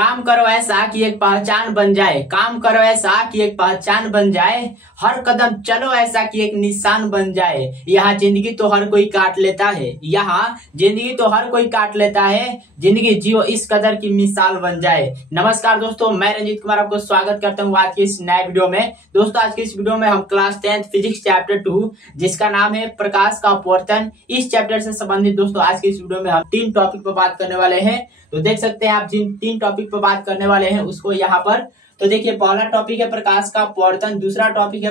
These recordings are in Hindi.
काम करो ऐसा कि एक पहचान बन जाए, काम करो ऐसा कि एक पहचान बन जाए, हर कदम चलो ऐसा कि एक निशान बन जाए। यहाँ जिंदगी तो हर कोई काट लेता है, यहाँ जिंदगी तो हर कोई काट लेता है, जिंदगी जियो इस कदर की मिसाल बन जाए। नमस्कार दोस्तों, मैं रंजीत कुमार आपको स्वागत करता हूँ आज की इस नए वीडियो में। दोस्तों आज की इस वीडियो में हम क्लास 10th फिजिक्स चैप्टर 2 जिसका नाम है प्रकाश का अपवर्तन, इस चैप्टर से संबंधित दोस्तों आज की इस वीडियो में हम 3 टॉपिक पर बात करने वाले हैं। तो देख सकते हैं आप जिन 3 टॉपिक पर बात करने वाले हैं उसको यहाँ पर। तो देखिए पहला टॉपिक है प्रकाश का अपवर्तन, दूसरा टॉपिक है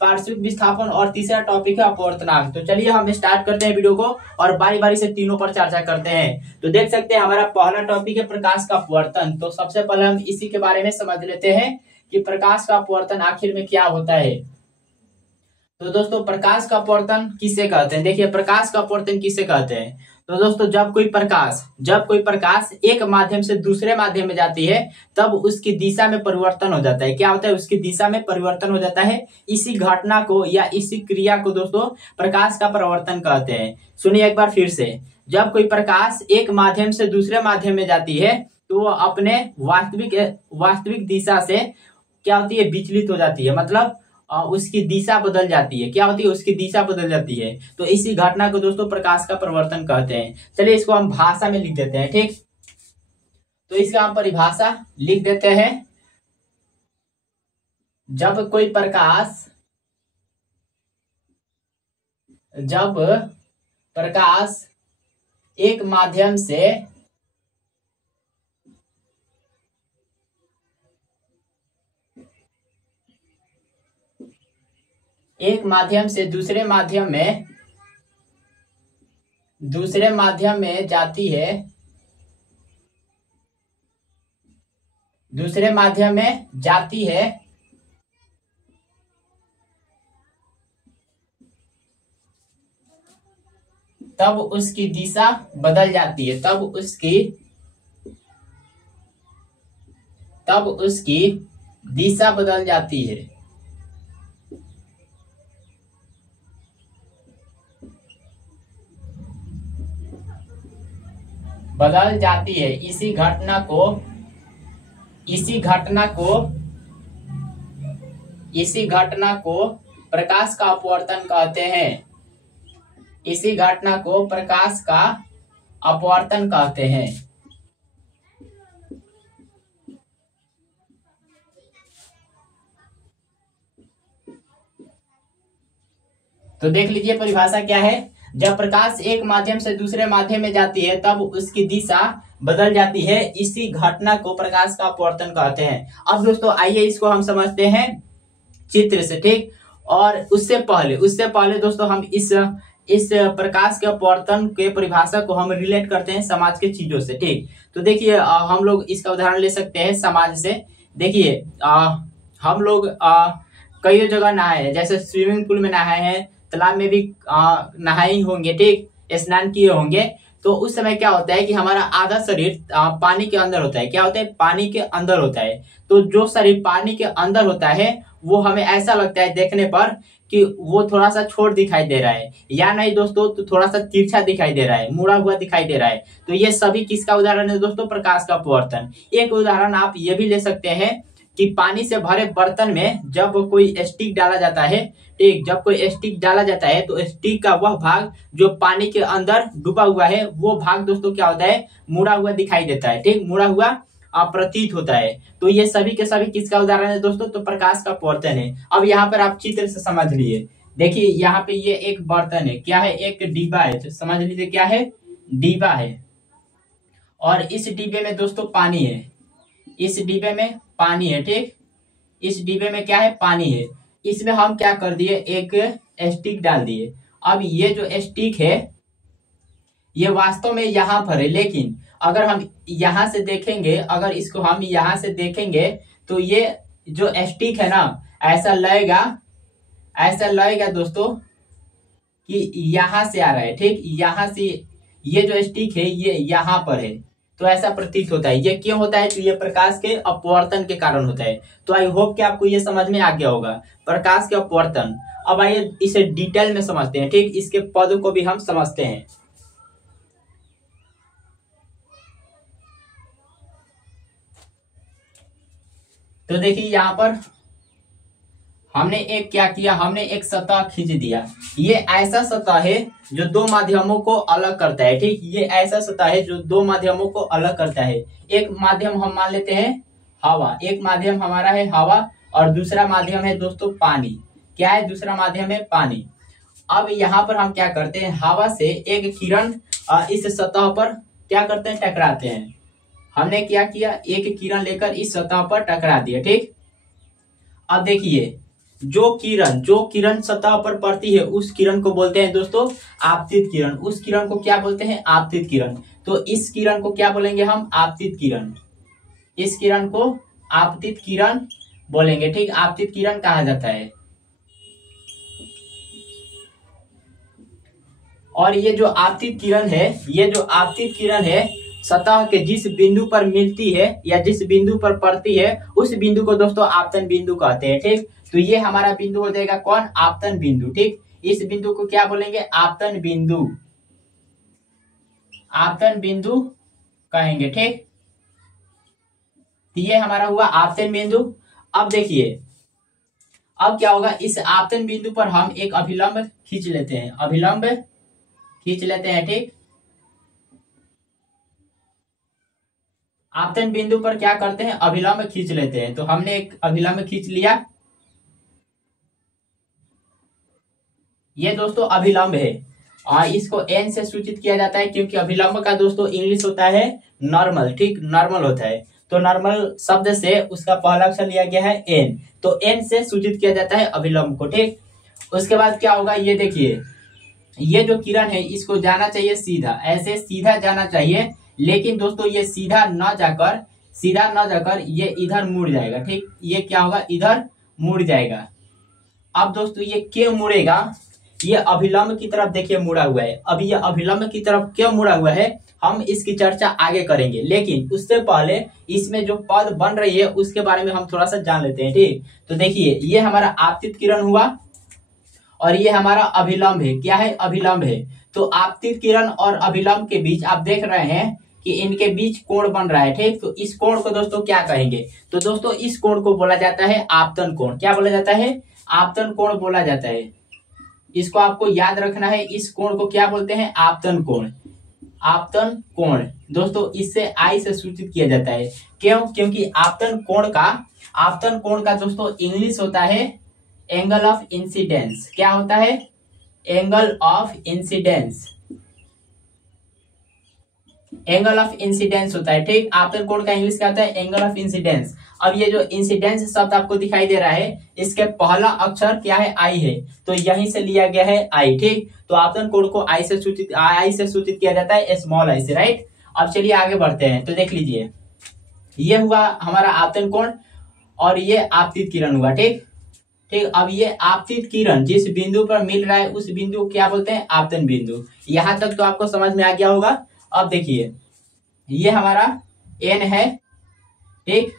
पार्श्विक विस्थापन और तीसरा टॉपिक है अपवर्तनांक। तो चलिए हम स्टार्ट करते हैं वीडियो को और बारी बारी से तीनों पर चर्चा करते हैं। तो देख सकते हैं हमारा पहला टॉपिक है प्रकाश का अपवर्तन। तो सबसे पहले हम इसी के बारे में समझ लेते हैं कि प्रकाश का अपवर्तन आखिर में क्या होता है। तो दोस्तों प्रकाश का अपवर्तन किसे कहते हैं? देखिए प्रकाश का अपवर्तन किसे कहते हैं? तो दोस्तों जब कोई प्रकाश एक माध्यम से दूसरे माध्यम में जाती है तब उसकी दिशा में परिवर्तन हो जाता है। क्या होता है? उसकी दिशा में परिवर्तन हो जाता है। इसी घटना को या इसी क्रिया को दोस्तों प्रकाश का परिवर्तन कहते हैं। सुनिए एक बार फिर से, जब कोई प्रकाश एक माध्यम से दूसरे माध्यम में जाती है तो वो अपने वास्तविक दिशा से क्या होती है? विचलित हो जाती है, मतलब उसकी दिशा बदल जाती है। क्या होती है? उसकी दिशा बदल जाती है। तो इसी घटना को दोस्तों प्रकाश का परिवर्तन कहते हैं। चलिए इसको हम भाषा में लिख देते हैं, ठीक। तो इसका हम परिभाषा लिख देते हैं। जब प्रकाश एक माध्यम से दूसरे माध्यम में जाती है, तब उसकी दिशा बदल जाती है। तब उसकी दिशा बदल जाती है। इसी घटना को प्रकाश का अपवर्तन कहते हैं। इसी घटना को प्रकाश का अपवर्तन कहते हैं। तो देख लीजिए परिभाषा क्या है। जब प्रकाश एक माध्यम से दूसरे माध्यम में जाती है तब उसकी दिशा बदल जाती है। इसी घटना को प्रकाश का अपवर्तन कहते हैं। अब दोस्तों आइए इसको हम समझते हैं चित्र से, ठीक। और उससे पहले दोस्तों हम इस प्रकाश के अपवर्तन के परिभाषा को हम रिलेट करते हैं समाज के चीजों से, ठीक। तो देखिए हम लोग इसका उदाहरण ले सकते हैं समाज से। देखिए हम लोग कई जगह नहाए हैं, जैसे स्विमिंग पूल में नहाए हैं, तालाब में भी नहाए ही होंगे, ठीक, स्नान किए होंगे। तो उस समय क्या होता है कि हमारा आधा शरीर पानी के अंदर होता है। क्या होता है? पानी के अंदर होता है। तो जो शरीर पानी के अंदर होता है वो हमें ऐसा लगता है देखने पर कि वो थोड़ा सा छोट दिखाई दे रहा है, या नहीं दोस्तों तो थोड़ा सा तिरछा दिखाई दे रहा है, मुड़ा हुआ दिखाई दे रहा है। तो ये सभी किसका उदाहरण है दोस्तों? प्रकाश का अपवर्तन। एक उदाहरण आप ये भी ले सकते हैं कि पानी से भरे बर्तन में जब कोई स्टिक डाला जाता है, ठीक, जब कोई स्टिक डाला जाता है तो स्टिक का वह भाग जो पानी के अंदर डूबा हुआ है वो भाग दोस्तों क्या होता है? मुड़ा हुआ दिखाई देता है, ठीक, मुड़ा हुआ प्रतीत होता है। तो ये सभी के सभी किसका उदाहरण है दोस्तों? तो प्रकाश का अपवर्तन है। अब यहाँ पर आप चित्र से समझ लिए। देखिए यहाँ पे ये एक बर्तन है, क्या है? एक डिब्बा है। तो समझ लीजिए क्या है? डिब्बा है। और इस डिब्बे में दोस्तों पानी है। इस डिब्बे में पानी है, ठीक। इस डिब्बे में क्या है? पानी है। इसमें हम क्या कर दिए? एक स्टिक डाल दिए। अब ये जो स्टिक है ये वास्तव में यहाँ पर है, लेकिन अगर हम यहाँ से देखेंगे, अगर इसको हम यहाँ से देखेंगे तो ये जो स्टिक है ना ऐसा लगेगा दोस्तों कि यहाँ से आ रहा है, ठीक। यहाँ से ये जो स्टिक है ये यहाँ पर है, तो ऐसा प्रतीत होता है। ये क्यों होता है? तो ये प्रकाश के अपवर्तन के कारण होता है। तो आई होप कि आपको ये समझ में आ गया होगा प्रकाश के अपवर्तन। अब आइए इसे डिटेल में समझते हैं, ठीक। इसके पदों को भी हम समझते हैं। तो देखिए यहाँ पर हमने एक क्या किया, हमने एक सतह खींच दिया। ये ऐसा सतह है जो दो माध्यमों को अलग करता है, ठीक। ये ऐसा सतह है जो दो माध्यमों को अलग करता है। एक माध्यम हम मान लेते हैं हवा, एक माध्यम हमारा है हवा और दूसरा माध्यम है दोस्तों पानी। क्या है दूसरा माध्यम है पानी। अब यहाँ पर हम क्या करते हैं, हवा से एक किरण इस सतह पर क्या करते हैं, टकराते हैं। हमने क्या किया, एक किरण लेकर इस सतह पर टकरा दिया, ठीक। अब देखिए जो किरण सतह पर पड़ती है उस किरण को बोलते हैं दोस्तों आपतित किरण। उस किरण को क्या बोलते हैं, आपतित किरण। तो इस किरण को क्या बोलेंगे हम, आपतित किरण। इस किरण को आपतित किरण बोलेंगे, ठीक। आपतित किरण कहा जाता है। और ये जो आपतित किरण है, ये जो आपतित किरण है सतह के जिस बिंदु पर मिलती है या जिस बिंदु पर पड़ती है उस बिंदु को दोस्तों आपतन बिंदु कहते हैं, ठीक। तो ये हमारा बिंदु हो जाएगा कौन, आपतन बिंदु, ठीक। इस बिंदु को क्या बोलेंगे, आपतन बिंदु, आपतन बिंदु कहेंगे, ठीक। तो ये हमारा हुआ आपतन बिंदु। अब देखिए अब क्या होगा, इस आपतन बिंदु पर हम एक अभिलंब खींच लेते हैं, अभिलंब खींच लेते हैं, ठीक। आपतन बिंदु पर क्या करते हैं, अभिलंब खींच लेते हैं। तो हमने एक अभिलंब खींच लिया, ये दोस्तों अभिलंब है और इसको एन से सूचित किया जाता है क्योंकि अभिलंब का दोस्तों इंग्लिश होता है नॉर्मल, ठीक। नॉर्मल होता है तो नॉर्मल शब्द से उसका पहला अक्षर लिया गया है एन, तो एन से सूचित किया जाता है अभिलंब को, ठीक। उसके बाद क्या होगा, ये देखिए ये जो किरण है इसको जाना चाहिए सीधा, ऐसे सीधा जाना चाहिए। लेकिन दोस्तों ये सीधा न जाकर ये इधर मुड़ जाएगा, ठीक। ये क्या होगा, इधर मुड़ जाएगा। अब दोस्तों ये क्यों मुड़ेगा, ये अभिलंब की तरफ देखिए मुड़ा हुआ है। अब ये अभिलंब की तरफ क्यों मुड़ा हुआ है हम इसकी चर्चा आगे करेंगे, लेकिन उससे पहले इसमें जो पद बन रही है उसके बारे में हम थोड़ा सा जान लेते हैं, ठीक। तो देखिए ये हमारा आपतित किरण हुआ और ये हमारा अभिलंब है। क्या है, अभिलंब है। तो आपतित किरण और अभिलंब के बीच आप देख रहे हैं कि इनके बीच कोण बन रहा है, ठीक। तो इस कोण को दोस्तों क्या कहेंगे, तो दोस्तों इस कोण को बोला जाता है आपतन कोण। क्या बोला जाता है, आपतन कोण बोला जाता है। इसको आपको याद रखना है, इस कोण को क्या बोलते हैं, आपतन कोण। आपतन कोण दोस्तों इससे आई से सूचित किया जाता है। क्यों, क्योंकि आपतन कोण का दोस्तों इंग्लिश होता है एंगल ऑफ इंसिडेंस। क्या होता है, angle of incidence, angle of incidence होता है, ठीक। आपतन कोण का इंग्लिश क्या होता है, एंगल ऑफ इंसिडेंस। अब ये जो इंसिडेंस शब्द आपको दिखाई दे रहा है इसके पहला अक्षर क्या है, आई है, तो यहीं से लिया गया है आई, ठीक। तो आपतन कोण को आई से सूचित किया जाता है, स्मॉल आई से, राइट। अब चलिए आगे बढ़ते हैं। तो देख लीजिए ये हुआ हमारा आपतन कोण और ये आपतित किरण हुआ, ठीक। अब ये आपतित किरण जिस बिंदु पर मिल रहा है उस बिंदु को क्या बोलते हैं, आपतन बिंदु। यहां तक तो आपको समझ में आ गया होगा। अब देखिए ये हमारा एन है, ठीक।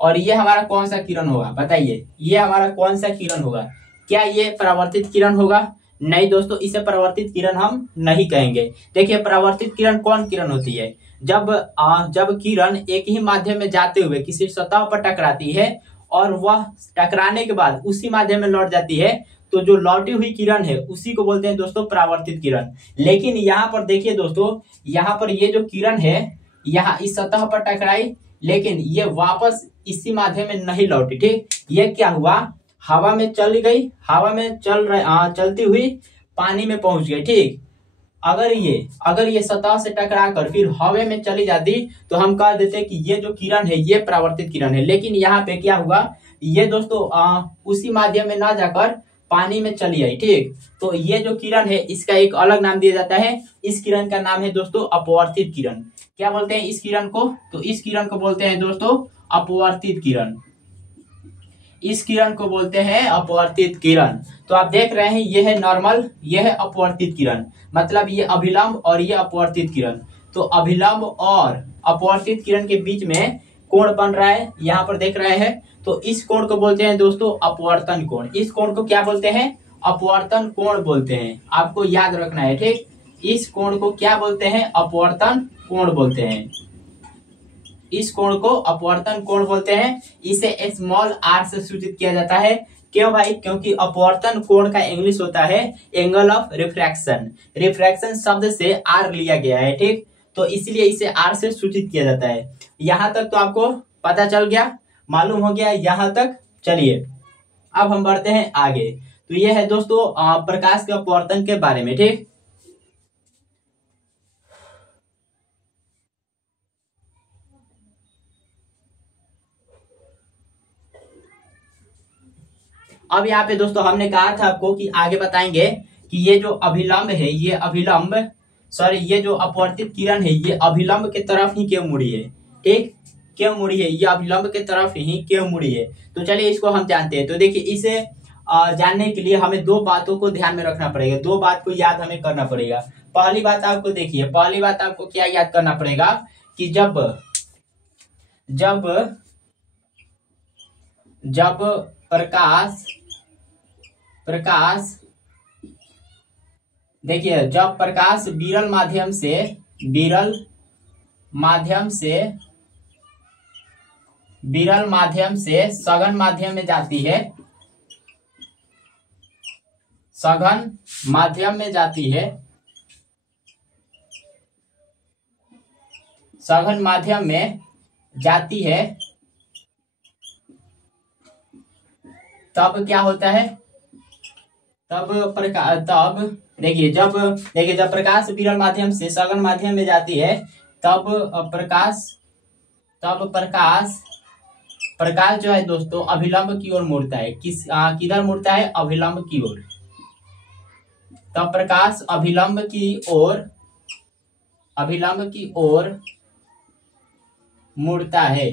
और ये हमारा कौन सा किरण होगा बताइए, ये हमारा कौन सा किरण होगा, क्या ये परावर्तित किरण होगा, नहीं दोस्तों इसे परावर्तित किरण हम नहीं कहेंगे। देखिए परावर्तित किरण कौन किरण होती है, जब किरण एक ही माध्यम में जाते हुए किसी सतह पर टकराती है और वह टकराने के बाद उसी माध्यम में लौट जाती है, तो जो लौटी हुई किरण है उसी को बोलते हैं दोस्तों परावर्तित किरण। लेकिन यहाँ पर देखिए दोस्तों, यहाँ पर ये जो किरण है यहाँ इस सतह पर टकराई लेकिन ये वापस इसी माध्यम में नहीं लौटी, ठीक। ये क्या हुआ, हवा में चली गई, हवा में चलती हुई पानी में पहुंच गई, ठीक। अगर ये सतह से टकरा कर फिर हवा में चली जाती तो हम कह देते कि ये जो किरण है ये परावर्तित किरण है। लेकिन यहाँ पे क्या हुआ, ये दोस्तों उसी माध्यम में ना जाकर पानी में चली आई, ठीक। तो ये जो किरण है इसका एक अलग नाम दिया जाता है, इस किरण का नाम है दोस्तों अपवर्तित किरण। क्या बोलते हैं इस किरण को, तो इस किरण को बोलते हैं दोस्तों अपवर्तित किरण। इस किरण को बोलते हैं अपवर्तित किरण। तो आप देख रहे हैं ये है नॉर्मल, ये है अपवर्तित किरण, मतलब ये अभिलंब और ये अपवर्तित किरण। तो अभिलंब और अपवर्तित किरण के बीच में कोण बन रहा है, यहाँ पर देख रहे हैं। तो इस कोण को बोलते हैं दोस्तों अपवर्तन कोण। इस कोण को क्या बोलते हैं, अपवर्तन कोण बोलते हैं, आपको याद रखना है, ठीक। इस कोण को क्या बोलते हैं, अपवर्तन कोण बोलते हैं। इस कोण को अपवर्तन कोण बोलते हैं। इसे स्मॉल r से सूचित किया जाता है। क्यों भाई? क्योंकि अपवर्तन कोण का इंग्लिश होता है एंगल ऑफ रिफ्रैक्शन। रिफ्रैक्शन शब्द से r लिया गया है, ठीक। तो इसलिए इसे r से सूचित किया जाता है। यहां तक तो आपको पता चल गया, मालूम हो गया यहां तक। चलिए अब हम बढ़ते हैं आगे। तो ये है दोस्तों प्रकाश के अपवर्तन के बारे में, ठीक। अब यहाँ पे दोस्तों हमने कहा था आपको कि आगे बताएंगे कि ये जो अभिलंब है, ये अभिलंब सॉरी ये जो अपवर्तित किरण है ये अभिलंब के तरफ ही क्यों मुड़ी है, ठीक। क्यों मुड़ी है? ये अभिलंब के तरफ ही क्यों मुड़ी है? तो चलिए इसको हम जानते हैं। तो देखिए इसे जानने के लिए हमें दो बातों को ध्यान में रखना पड़ेगा, दो बात को याद हमें करना पड़ेगा। पहली बात आपको देखिए, पहली बात आपको क्या याद करना पड़ेगा कि जब जब जब प्रकाश देखिए, जब प्रकाश विरल माध्यम से सघन माध्यम में जाती है, सघन माध्यम में जाती है, सघन माध्यम में जाती है, तब क्या होता है? तब देखिए जब प्रकाश विरल माध्यम से सघन माध्यम में जाती है तब प्रकाश जो है दोस्तों अभिलंब की ओर मुड़ता है। किधर मुड़ता है? अभिलंब की ओर। तब प्रकाश अभिलंब की ओर मुड़ता है।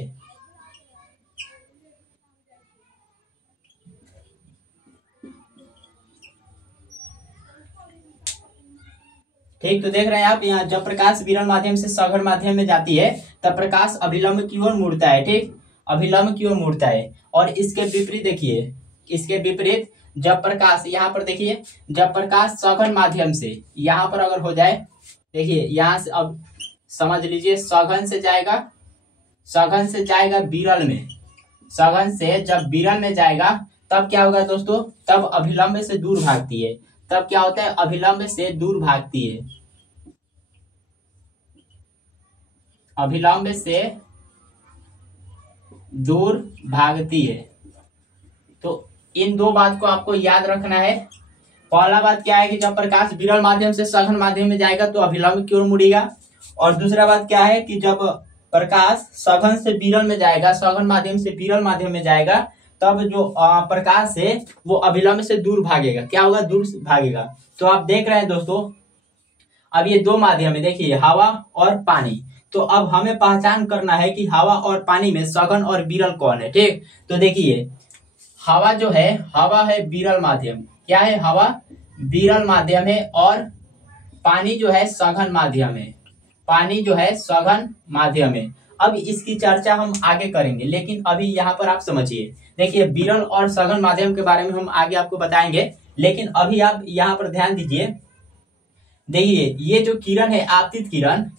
ठीक, तो देख रहे हैं आप यहाँ जब प्रकाश विरल माध्यम से सघन माध्यम में जाती है तब प्रकाश अभिलंब की ओर मुड़ता है, ठीक। अभिलंब की ओर मुड़ता है। और इसके विपरीत देखिए, इसके विपरीत जब प्रकाश, यहाँ पर देखिए जब प्रकाश सघन माध्यम से यहाँ पर अगर हो जाए, देखिए यहाँ से अब समझ लीजिए सघन से जाएगा विरल में, सघन से जब विरल में जाएगा तब क्या होगा दोस्तों? तब अभिलंब से दूर भागती है। तब क्या होता है? अभिलंब से दूर भागती है, अभिलंब से दूर भागती है। तो इन दो बात को आपको याद रखना है। पहला बात क्या है कि जब प्रकाश विरल माध्यम से सघन माध्यम में जाएगा तो अभिलंब की ओर मुड़ेगा। और दूसरा बात क्या है कि जब प्रकाश सघन से विरल में जाएगा, सघन माध्यम से विरल माध्यम में जाएगा, तब जो प्रकाश है वो अभिलंब से दूर भागेगा। क्या होगा? दूर भागेगा। तो आप देख रहे हैं दोस्तों अब ये दो माध्यम है, देखिए हवा और पानी। तो अब हमें पहचान करना है कि हवा और पानी में सघन और विरल कौन है, ठीक। तो देखिए हवा जो है, हवा है विरल माध्यम, क्या है? हवा विरल माध्यम है। और पानी जो है सघन माध्यम है, पानी जो है सघन माध्यम है। अब इसकी चर्चा हम आगे करेंगे, लेकिन अभी यहाँ पर आप समझिए। देखिए विरल और सघन माध्यम के बारे में हम आगे आपको बताएंगे, लेकिन अभी आप यहाँ पर ध्यान दीजिए। देखिए ये जो किरण है, आपतित किरण,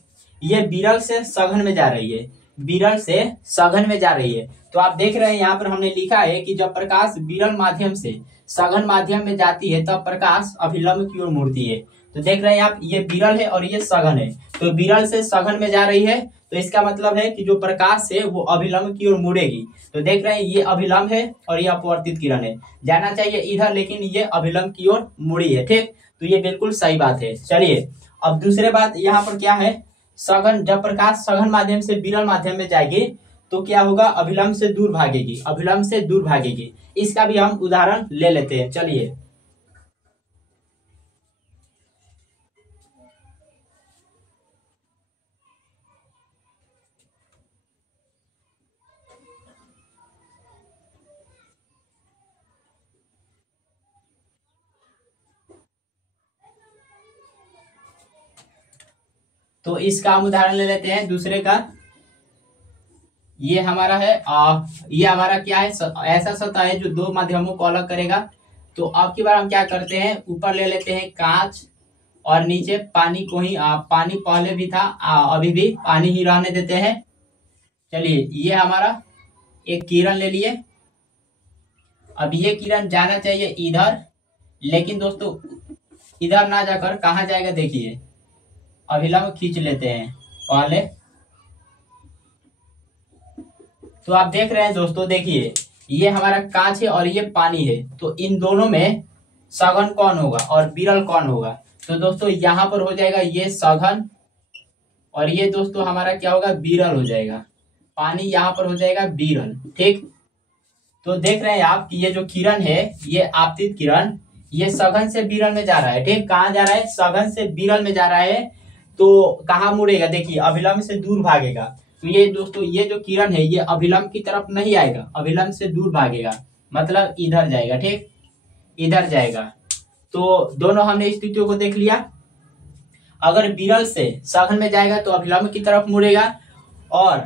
ये विरल से सघन में जा रही है, विरल से सघन में जा रही है। तो आप देख रहे हैं यहाँ पर हमने लिखा है कि जब प्रकाश विरल माध्यम से सघन माध्यम में जाती है तब प्रकाश अभिलंब की ओर मुड़ती है। तो देख रहे हैं आप, ये विरल है और ये सघन है। तो विरल से सघन में जा रही है, तो इसका मतलब है कि जो प्रकाश है वो अभिलंब की ओर मुड़ेगी। तो देख रहे हैं ये अभिलंब है और ये अपवर्तित किरण है, जाना चाहिए इधर, लेकिन ये अभिलंब की ओर मुड़ी है, ठीक। तो ये बिल्कुल सही बात है। चलिए अब दूसरे बात यहाँ पर क्या है? सघन, जब प्रकाश सघन माध्यम से विरल माध्यम में जाएगी तो क्या होगा? अभिलंब से दूर भागेगी, अभिलंब से दूर भागेगी। इसका भी हम उदाहरण ले लेते हैं। चलिए तो इसका हम उदाहरण ले लेते हैं दूसरे का। ये हमारा है ये हमारा क्या है? ऐसा सतह है जो दो माध्यमों को अलग करेगा। तो अब की बार हम क्या करते हैं, ऊपर ले लेते हैं कांच और नीचे पानी को ही, पानी पहले भी था, अभी भी पानी ही रहने देते हैं। चलिए ये हमारा एक किरण ले लिए। अब ये किरण जाना चाहिए इधर, लेकिन दोस्तों इधर ना जाकर कहाँ जाएगा देखिए, अभिलंब खींच लेते हैं पहले। तो आप देख रहे हैं दोस्तों, देखिए ये हमारा कांच है और ये पानी है, तो इन दोनों में सघन कौन होगा और विरल कौन होगा? तो दोस्तों यहाँ पर हो जाएगा ये सघन, और ये दोस्तों हमारा क्या होगा, विरल हो जाएगा। पानी यहाँ पर हो जाएगा विरल। ठीक, तो देख रहे हैं आप कि ये जो किरण है, ये आपतित किरण, ये सघन से विरल में जा रहा है। ठीक, कहाँ जा रहा है? सघन से विरल में जा रहा है। तो कहाँ मुड़ेगा? देखिए अभिलंब से दूर भागेगा। तो ये दोस्तों ये जो किरण है ये अभिलंब की तरफ नहीं आएगा, अभिलंब से दूर भागेगा, मतलब इधर जाएगा। ठीक, इधर जाएगा। तो दोनों हमने स्थितियों को देख लिया। अगर विरल से सघन में जाएगा तो अभिलंब की तरफ मुड़ेगा, और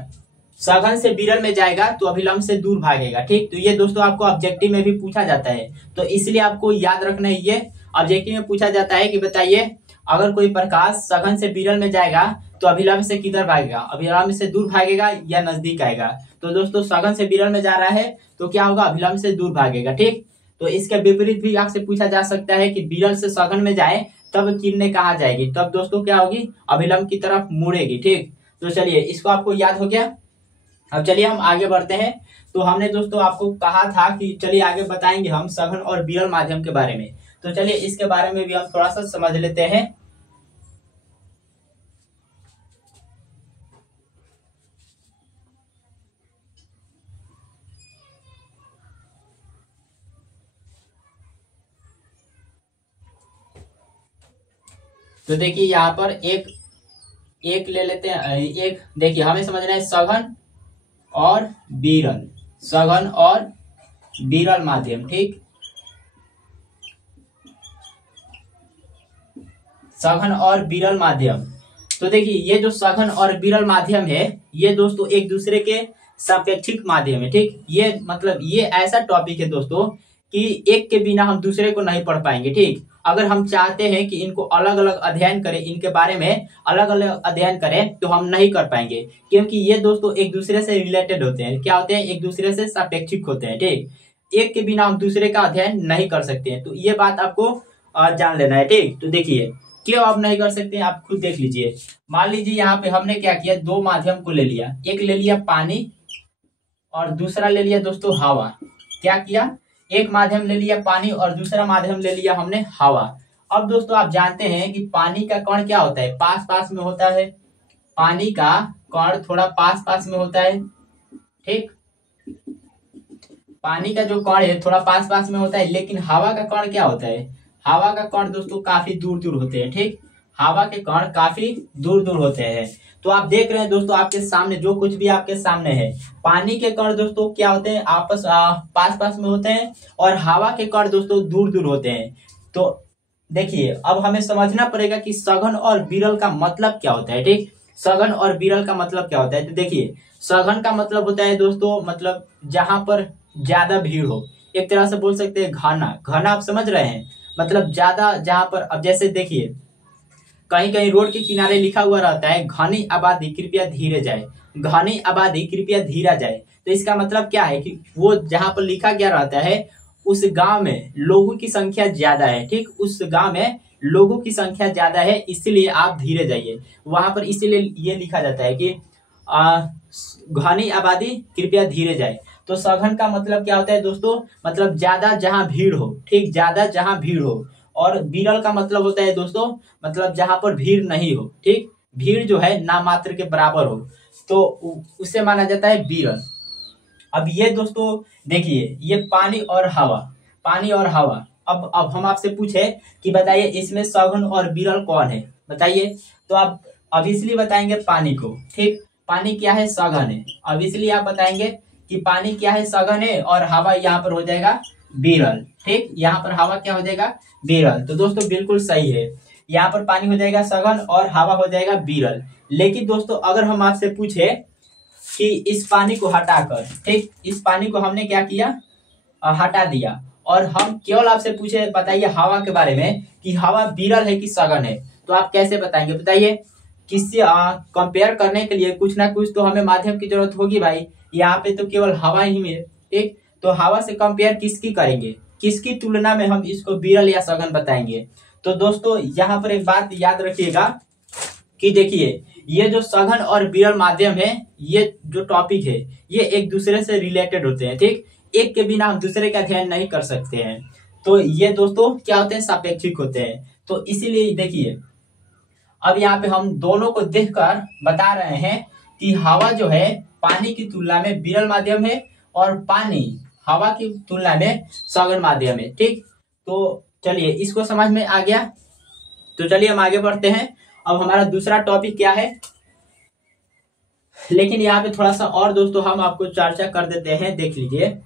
सघन से विरल में जाएगा तो अभिलंब से दूर भागेगा। ठीक, तो ये दोस्तों आपको ऑब्जेक्टिव में भी पूछा जाता है, तो इसलिए आपको याद रखना है। ये ऑब्जेक्टिव में पूछा जाता है कि बताइए अगर कोई प्रकाश सघन से विरल में जाएगा तो अभिलंब से किधर भागेगा, अभिलंब से दूर भागेगा या नजदीक आएगा? तो दोस्तों सघन से विरल में जा रहा है तो क्या होगा, अभिलंब से दूर भागेगा। ठीक, तो इसके विपरीत भी आपसे पूछा जा सकता है कि विरल से सघन में जाए तब किरणें कहाँ जाएगी, तब दोस्तों क्या होगी, अभिलंब की तरफ मुड़ेगी। ठीक, तो चलिए इसको आपको याद हो गया। अब चलिए हम आगे बढ़ते हैं। तो हमने दोस्तों आपको कहा था कि चलिए आगे बताएंगे हम सघन और विरल माध्यम के बारे में। तो चलिए इसके बारे में भी हम थोड़ा सा समझ लेते हैं। तो देखिए यहाँ पर एक ले लेते हैं। एक देखिए हमें समझना है सघन और विरल, सघन और विरल माध्यम। ठीक, सघन और विरल माध्यम। तो देखिए ये जो सघन और विरल माध्यम है ये दोस्तों एक दूसरे के सापेक्षिक माध्यम है। ठीक, ये मतलब ये ऐसा टॉपिक है दोस्तों कि एक के बिना हम दूसरे को नहीं पढ़ पाएंगे। ठीक, अगर हम चाहते हैं कि इनको अलग अलग अध्ययन करें, इनके बारे में अलग अलग अध्ययन करें, तो हम नहीं कर पाएंगे, क्योंकि ये दोस्तों एक दूसरे से रिलेटेड होते हैं। क्या होते हैं? एक दूसरे से सापेक्षिक होते हैं। ठीक, एक के बिना हम दूसरे का अध्ययन नहीं कर सकते हैं, तो ये बात आपको जान लेना है। ठीक, तो देखिए क्यों आप नहीं कर सकते हैं, आप खुद देख लीजिए। मान लीजिए यहाँ पे हमने क्या किया, दो माध्यम को ले लिया, एक ले लिया पानी और दूसरा ले लिया दोस्तों हवा। क्या किया, एक माध्यम ले लिया पानी और दूसरा माध्यम ले लिया हमने हवा। अब दोस्तों आप जानते हैं कि पानी का कण क्या होता है, पास पास में होता है। पानी का कण थोड़ा पास पास में होता है। ठीक, पानी का जो कण है थोड़ा पास पास में होता है, लेकिन हवा का कण क्या होता है, हवा का कण दोस्तों काफी दूर दूर होते हैं। ठीक, हवा के कण काफी दूर दूर होते हैं। तो आप देख रहे हैं दोस्तों आपके सामने जो कुछ भी आपके सामने है, पानी के कण दोस्तों क्या होते हैं, आपस पास पास में होते हैं, और हवा के कण दोस्तों दूर दूर होते हैं। तो देखिए अब हमें समझना पड़ेगा कि सघन और विरल का मतलब क्या होता है। ठीक, सघन और विरल का मतलब क्या होता है? तो देखिए सघन का मतलब होता है दोस्तों, मतलब जहां पर ज्यादा भीड़ हो, एक तरह से बोल सकते हैं घना। घना आप समझ रहे हैं, मतलब ज्यादा, जहां पर अब जैसे देखिए कहीं कहीं रोड के किनारे लिखा हुआ रहता है घनी आबादी कृपया धीरे जाए, घनी आबादी कृपया धीरा जाए। तो इसका मतलब क्या है कि वो जहां पर लिखा गया रहता है उस गांव में लोगों की संख्या ज्यादा है। ठीक, उस गांव में लोगों की संख्या ज्यादा है, इसीलिए आप धीरे जाइए वहां पर। इसीलिए ये लिखा जाता है कि घनी आबादी कृपया धीरे जाए। तो सघन का मतलब क्या होता है दोस्तों, मतलब ज्यादा जहां भीड़ हो। ठीक, ज्यादा जहां भीड़ हो। और विरल का मतलब होता है दोस्तों, मतलब जहां पर भीड़ नहीं हो। ठीक, भीड़ जो है ना मात्र के बराबर हो, तो उसे माना जाता है विरल। अब ये दोस्तों देखिए ये पानी और हवा, पानी और हवा। अब हम आपसे पूछे कि बताइए इसमें सघन और विरल कौन है, बताइए। तो आप अब इसलिए बताएंगे पानी को। ठीक, पानी क्या है, सघन है। अब इसलिए आप बताएंगे कि पानी क्या है, सघन है, और हवा यहाँ पर हो जाएगा विरल। ठीक, यहाँ पर हवा क्या हो जाएगा, विरल। तो दोस्तों बिल्कुल सही है, यहाँ पर पानी हो जाएगा सघन और हवा हो जाएगा विरल। लेकिन दोस्तों अगर हम आपसे पूछे कि इस पानी को हटाकर, ठीक, इस पानी को हमने क्या किया, हटा दिया, और हम केवल आपसे पूछे बताइए हवा के बारे में कि हवा विरल है कि सघन है, तो आप कैसे बताएंगे, बताइए। किससे कंपेयर करने के लिए कुछ ना कुछ तो हमें माध्यम की जरूरत होगी भाई। यहाँ पे तो केवल हवा ही में, ठीक। तो हवा से कंपेयर किसकी करेंगे, किसकी तुलना में हम इसको विरल या सघन बताएंगे। तो दोस्तों यहाँ पर एक बात याद रखिएगा कि देखिए ये जो सघन और विरल माध्यम है, ये जो टॉपिक है ये एक दूसरे से रिलेटेड होते हैं, ठीक। एक के बिना हम दूसरे का अध्ययन नहीं कर सकते हैं। तो ये दोस्तों क्या होते हैं, सापेक्षिक होते हैं। तो इसीलिए देखिए अब यहाँ पे हम दोनों को देखकर बता रहे हैं कि हवा जो है पानी की तुलना में विरल माध्यम है और पानी हवा की तुलना में सघन माध्यम है, ठीक। तो चलिए इसको समझ में आ गया। तो चलिए हम आगे बढ़ते हैं। अब हमारा दूसरा टॉपिक क्या है, लेकिन यहाँ पे थोड़ा सा और दोस्तों हम आपको चर्चा कर देते हैं। देख लीजिए,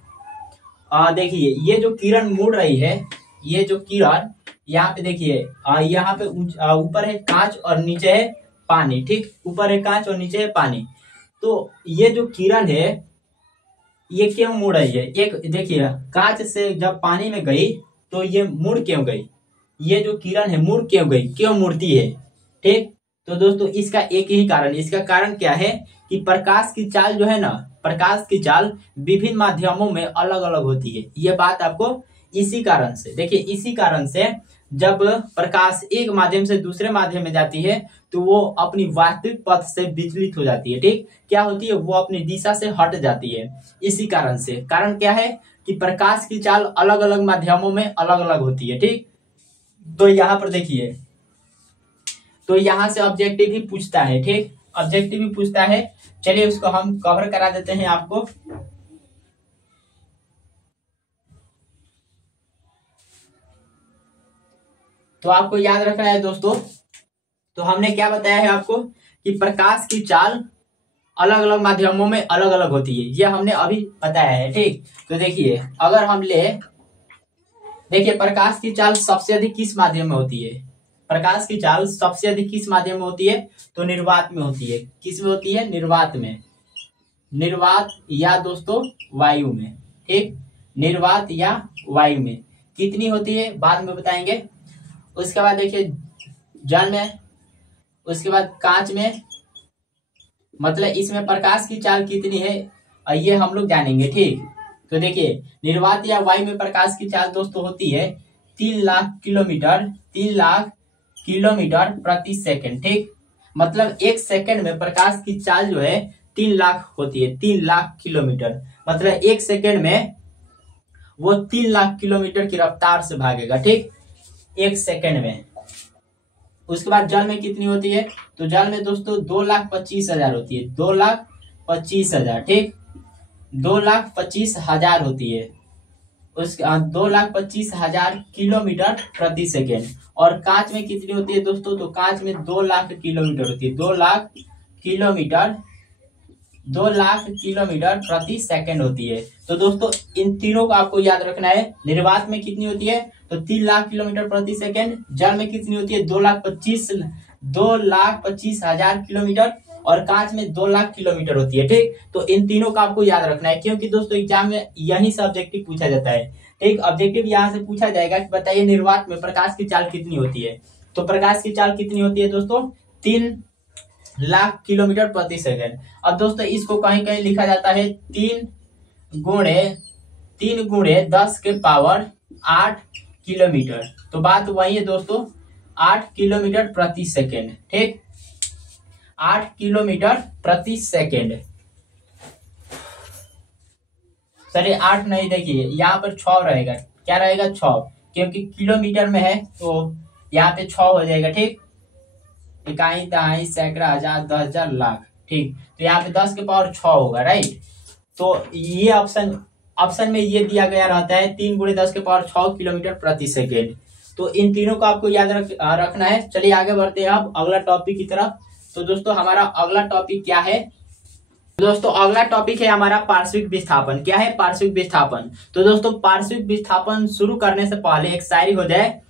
देखिए ये जो किरण मुड़ रही है, ये जो किरण यहाँ पे देखिए यहाँ पे ऊपर है कांच और नीचे है पानी, ठीक। ऊपर है कांच और नीचे है पानी। तो ये जो किरण है ये क्यों मुड़ रही है, एक देखिए कांच से जब पानी में गई तो ये मुड़ क्यों गई, ये जो किरण है मुड़ क्यों गई, क्यों मुड़ती है, ठीक। तो दोस्तों इसका एक ही कारण, इसका कारण क्या है कि प्रकाश की चाल जो है ना, प्रकाश की चाल विभिन्न माध्यमों में अलग अलग होती है। ये बात आपको इसी कारण से, देखिए इसी कारण से जब प्रकाश एक माध्यम से दूसरे माध्यम में जाती है तो वो अपनी वास्तविक पथ से विचलित हो जाती है, ठीक। क्या होती है, वो अपनी दिशा से हट जाती है। इसी कारण से, कारण क्या है कि प्रकाश की चाल अलग अलग माध्यमों में अलग अलग होती है, ठीक। तो यहाँ पर देखिए, तो यहाँ से ऑब्जेक्टिव भी पूछता है, ठीक, ऑब्जेक्टिव भी पूछता है। चलिए उसको हम कवर करा देते हैं आपको। तो आपको याद रखना है दोस्तों, तो हमने क्या बताया है आपको कि प्रकाश की चाल अलग अलग माध्यमों में अलग अलग होती है, ये हमने अभी बताया है, ठीक। तो देखिए अगर हम देखिए प्रकाश की चाल सबसे अधिक किस माध्यम में होती है, प्रकाश की चाल सबसे अधिक किस माध्यम में होती है, तो निर्वात में होती है। किस में होती है, निर्वात में, निर्वात या दोस्तों वायु में, ठीक, निर्वात या वायु में। कितनी होती है बाद में बताएंगे। उसके बाद देखिए जल में, उसके बाद कांच में, मतलब इसमें प्रकाश की चाल कितनी है ये हम लोग जानेंगे, ठीक। तो देखिए निर्वात या वायु में प्रकाश की चाल दोस्तों होती है 3 लाख किलोमीटर, 3 लाख किलोमीटर प्रति सेकंड, ठीक। मतलब एक सेकंड में प्रकाश की चाल जो है 3 लाख होती है, 3 लाख किलोमीटर। मतलब एक सेकंड में वो 3 लाख किलोमीटर की रफ्तार से भागेगा, ठीक, एक सेकंड में। उसके बाद जल में कितनी होती है, तो जल में दोस्तों 2,25,000 होती है, 2,25,000, ठीक, 2,25,000 होती है। उसके 2,25,000 किलोमीटर प्रति सेकेंड। और कांच में कितनी होती है दोस्तों, तो कांच में 2 लाख किलोमीटर होती है, 2 लाख किलोमीटर, 2 लाख किलोमीटर प्रति सेकंड होती है। तो दोस्तों इन तीनों को आपको याद रखना है। निर्वात में कितनी होती है, तो 3 लाख किलोमीटर प्रति सेकंड। जल में कितनी होती है, 2,25,000 किलोमीटर। और कांच में 2 लाख किलोमीटर होती है, ठीक। तो इन तीनों का आपको याद रखना है, क्योंकि दोस्तों एग्जाम में यही से ऑब्जेक्टिव पूछा जाता है, ठीक। ऑब्जेक्टिव यहाँ से पूछा जाएगा कि बताइए निर्वात में प्रकाश की चाल कितनी होती है। तो प्रकाश की चाल कितनी होती है दोस्तों, 3 लाख किलोमीटर प्रति सेकंड। अब दोस्तों इसको कहीं कहीं लिखा जाता है 3 गुणे 10 के पावर 8 किलोमीटर। तो बात वही है दोस्तों, 8 किलोमीटर प्रति सेकंड, ठीक, 8 किलोमीटर प्रति सेकंड। चलिए 8 नहीं, देखिए यहाँ पर 6 रहेगा, क्या रहेगा 6, क्योंकि किलोमीटर में है तो यहाँ पे 6 हो जाएगा, ठीक। इकाई, दहाई, सैकड़ा, हजार, 10,000, लाख, ठीक। तो यहाँ पे 10 के पावर 6 होगा, राइट। तो ये ऑप्शन में ये दिया गया रहता है 3 गुणे 10 के पावर 6 किलोमीटर प्रति सेकेंड। तो इन तीनों को आपको याद रखना है। चलिए आगे बढ़ते हैं अब अगला टॉपिक की तरफ। तो दोस्तों हमारा अगला टॉपिक क्या है, दोस्तों अगला टॉपिक है हमारा पार्श्विक विस्थापन। क्या है, पार्श्विक विस्थापन। तो दोस्तों पार्श्विक विस्थापन शुरू करने से पहले एक शायरी हो जाए।